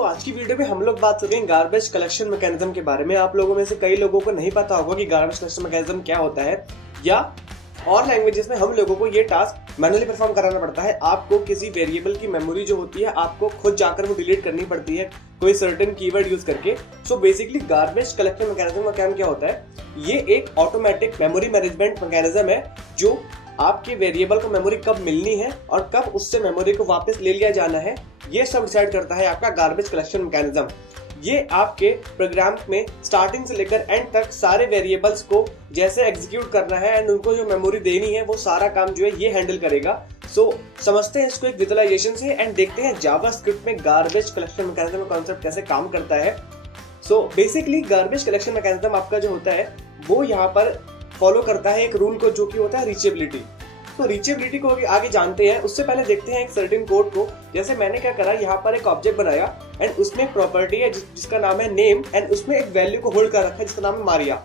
आज की वीडियो में हम लोग बात करेंगे गार्बेज कलेक्शन मैकेनिज्म के बारे में। आप लोगों में से कई लोगों को नहीं पता होगा कि गार्बेज कलेक्शन मैकेनिज्म क्या होता है, या और लैंग्वेजेस में हम लोगों को ये टास्क मैनुअली परफॉर्म कराना पड़ता है। आपको किसी वेरिएबल की मेमोरी जो होती है आपको खुद जाकर वो डिलीट करनी पड़ती है कोई सर्टेन कीवर्ड यूज करके। So basically garbage collection mechanism का काम क्या होता है, ये एक ऑटोमेटिक मेमोरी मैनेजमेंट मैकेनिज्म है जो आपके वेरिएबल को मेमोरी कब मिलनी है और कब उससे मेमोरी को वापस ले लिया जाना है, ये सब डिसाइड करता है आपका गार्बेज कलेक्शन मैकेनिज्म। ये आपके प्रोग्राम में स्टार्टिंग से लेकर एंड तक सारे वेरिएबल्स को जैसे एग्जीक्यूट करना है एंड उनको जो मेमोरी देनी है वो सारा काम जो है ये हैंडल करेगा। समझते हैं इसको एक विजुअलाइजेशन से एंड देखते हैं जावास्क्रिप्ट में गार्बेज कलेक्शन मैकेनिज्म का कॉन्सेप्ट कैसे काम करता है। बेसिकली गार्बेज कलेक्शन मैकेनिज्म आपका जो होता है वो यहाँ पर फॉलो करता है एक रूल को जो कि होता है रीचेबिलिटी। रीचेबिलिटी को आगे जानते हैं, उससे पहले देखते हैं एक सर्टेन कोड को। जैसे मैंने क्या करा, यहाँ पर एक ऑब्जेक्ट बनाया एंड उसमें एक प्रॉपर्टी है जिसका नाम है नेम एंड उसमें एक वैल्यू को होल्ड कर रखा है जिसका नाम है मारिया।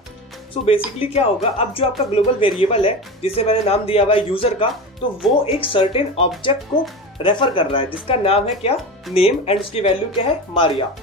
बेसिकली क्या होगा, अब जो आपका ग्लोबल वेरिएबल है जिसे मैंने नाम दिया हुआ है यूजर का, तो वो एक सर्टेन ऑब्जेक्ट को रेफर कर रहा है जिसका नाम है क्या, नेम, एंड उसकी वैल्यू क्या है, मारिया।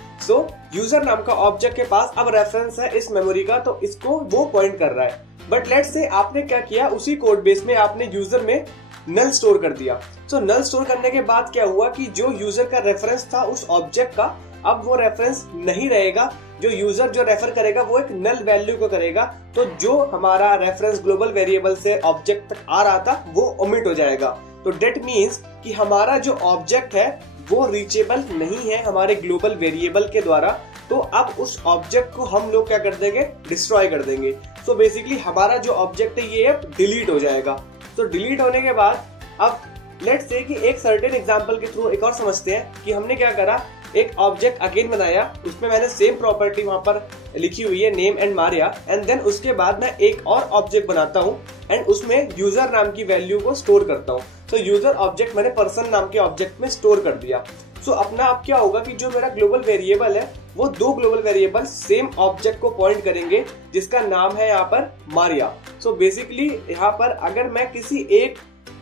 यूजर नाम का ऑब्जेक्ट के पास अब रेफरेंस है इस मेमोरी का, तो इसको वो पॉइंट कर रहा है। बट लेट्स से आपने क्या किया, उसी कोड बेस में आपने यूजर में नल स्टोर कर दिया। नल स्टोर करने के बाद क्या हुआ कि जो यूजर का रेफरेंस था उस ऑब्जेक्ट का, अब वो रेफरेंस नहीं रहेगा। जो यूजर जो रेफर करेगा वो एक नल वैल्यू को करेगा, तो जो हमारा रेफरेंस ग्लोबल वेरिएबल से ऑब्जेक्ट तक आ रहा था वो ओमिट हो जाएगा। तो डेट मीन्स कि हमारा जो ऑब्जेक्ट है वो रीचेबल नहीं है हमारे ग्लोबल वेरिएबल के द्वारा, तो अब उस ऑब्जेक्ट को हम लोग क्या कर देंगे, डिस्ट्रॉय कर देंगे। बेसिकली हमारा जो ऑब्जेक्ट है ये अब डिलीट हो जाएगा। डिलीट होने के बाद अब लेट्स से कि एक सर्टेन एग्जांपल के थ्रू एक और समझते हैं कि हमने क्या करा, एक ऑब्जेक्ट अगेन बनाया, उसमें मैंने सेम प्रॉपर्टी वहां पर लिखी हुई है name and Maria, and then उसके बाद मैं एक और ऑब्जेक्ट बनाता हूं एंड उसमें यूजर नाम की वैल्यू को स्टोर करता हूं। यूजर ऑब्जेक्ट मैंने पर्सन नाम के ऑब्जेक्ट में स्टोर कर दिया। अपना अब क्या होगा कि जो मेरा ग्लोबल वेरिएबल है वो दो ग्लोबल वेरिएबल सेम ऑब्जेक्ट को पॉइंट करेंगे जिसका नाम है यहाँ पर मारिया। बेसिकली यहाँ पर अगर मैं किसी एक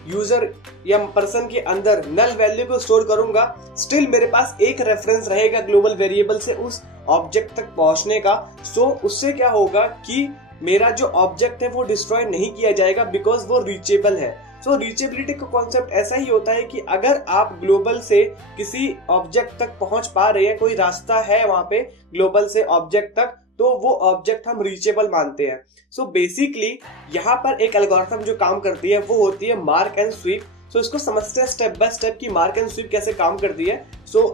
यूजर या पर्सन के अंदर नल वैल्यू को स्टोर करूंगा, स्टिल मेरे पास एक रेफरेंस रहेगा ग्लोबल वेरिएबल से उस ऑब्जेक्ट तक पहुंचने का। उससे क्या होगा कि मेरा जो ऑब्जेक्ट है वो डिस्ट्रॉय नहीं किया जाएगा बिकॉज वो रीचेबल है। रीचेबिलिटी का कॉन्सेप्ट ऐसा ही होता है कि अगर आप ग्लोबल से किसी ऑब्जेक्ट तक पहुंच पा रहे हैं, कोई रास्ता है वहां पे ग्लोबल से ऑब्जेक्ट तक, तो वो ऑब्जेक्ट हम रीचेबल मानते हैं। बेसिकली यहाँ पर एक एल्गोरिथम जो काम करती है वो होती है मार्क एंड स्वीप। इसको समझते हैं स्टेप बाय स्टेप कि मार्क एंड स्वीप कैसे काम करती है।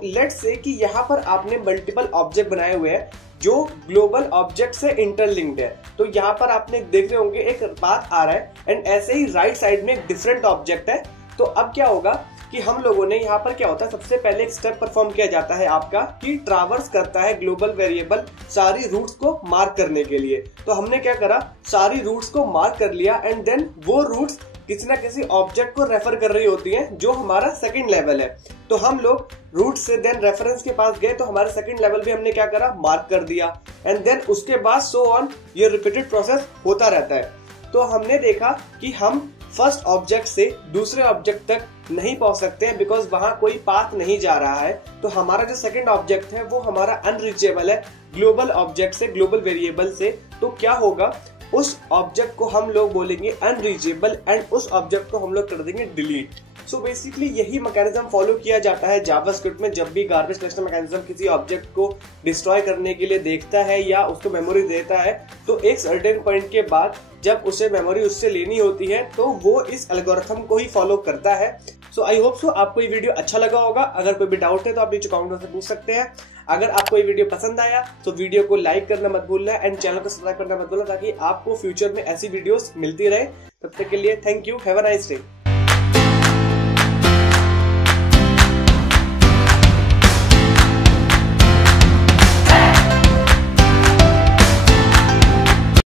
लेट्स से कि यहाँ पर आपने मल्टीपल ऑब्जेक्ट बनाए हुए हैं जो ग्लोबल ऑब्जेक्ट से इंटरलिंक्ड है। तो यहाँ पर आपने देख रहे होंगे एक पाथ आ रहा है एंड ऐसे ही राइट साइड में एक डिफरेंट ऑब्जेक्ट है। तो अब क्या होगा कि हम लोगों ने यहाँ पर क्या होता है, सबसे पहले एक स्टेप परफॉर्म किया जाता है आपका कि ट्रावर्स करता है ग्लोबल वेरिएबल सारी रूट्स को मार्क करने के लिए। तो हमने क्या करा, सारी रूट्स को मार्क कर लिया एंड देन वो रूट्स किसी ना किसी ऑब्जेक्ट को रेफर कर रही होती हैं जो हमारा सेकंड लेवल है। तो हम लोग रूट से देन रेफरेंस के पास गए, तो हमारे सेकंड लेवल भी हमने क्या करा, मार्क कर दिया एंड देन उसके बाद सो ऑन, ये रिपीटेड प्रोसेस होता रहता है। तो हमने देखा कि हम फर्स्ट ऑब्जेक्ट से दूसरे ऑब्जेक्ट तक नहीं पहुंच सकते हैं बिकॉज वहां कोई पाथ नहीं जा रहा है। तो हमारा जो सेकंड ऑब्जेक्ट है वो हमारा अनरीचेबल है ग्लोबल ऑब्जेक्ट से, ग्लोबल वेरिएबल से। तो क्या होगा, उस ऑब्जेक्ट को हम लोग बोलेंगे अनरीचेबल एंड उस ऑब्जेक्ट को हम लोग कर देंगे डिलीट। बेसिकली यही मैकेनिज्म फॉलो किया जाता है जावास्क्रिप्ट में। जब भी गार्बेज कलेक्शन मैकेनिज्म किसी ऑब्जेक्ट को डिस्ट्रॉय करने के लिए देखता है या उसको मेमोरी देता है, तो एक सर्टेन पॉइंट के बाद जब उसे मेमोरी उससे लेनी होती है तो वो इस एल्गोरिथम को ही फॉलो करता है। आई होप आपको ये वीडियो अच्छा लगा होगा। अगर कोई भी डाउट है तो आप नीचे कमेंट में पूछ सकते हैं। अगर आपको ये वीडियो पसंद आया तो वीडियो को लाइक करना मत भूलना एंड चैनल को सब्सक्राइब करना मत भूलना ताकि आपको फ्यूचर में ऐसी वीडियोस मिलती रहे। तब तक के लिए thank you, have a nice day.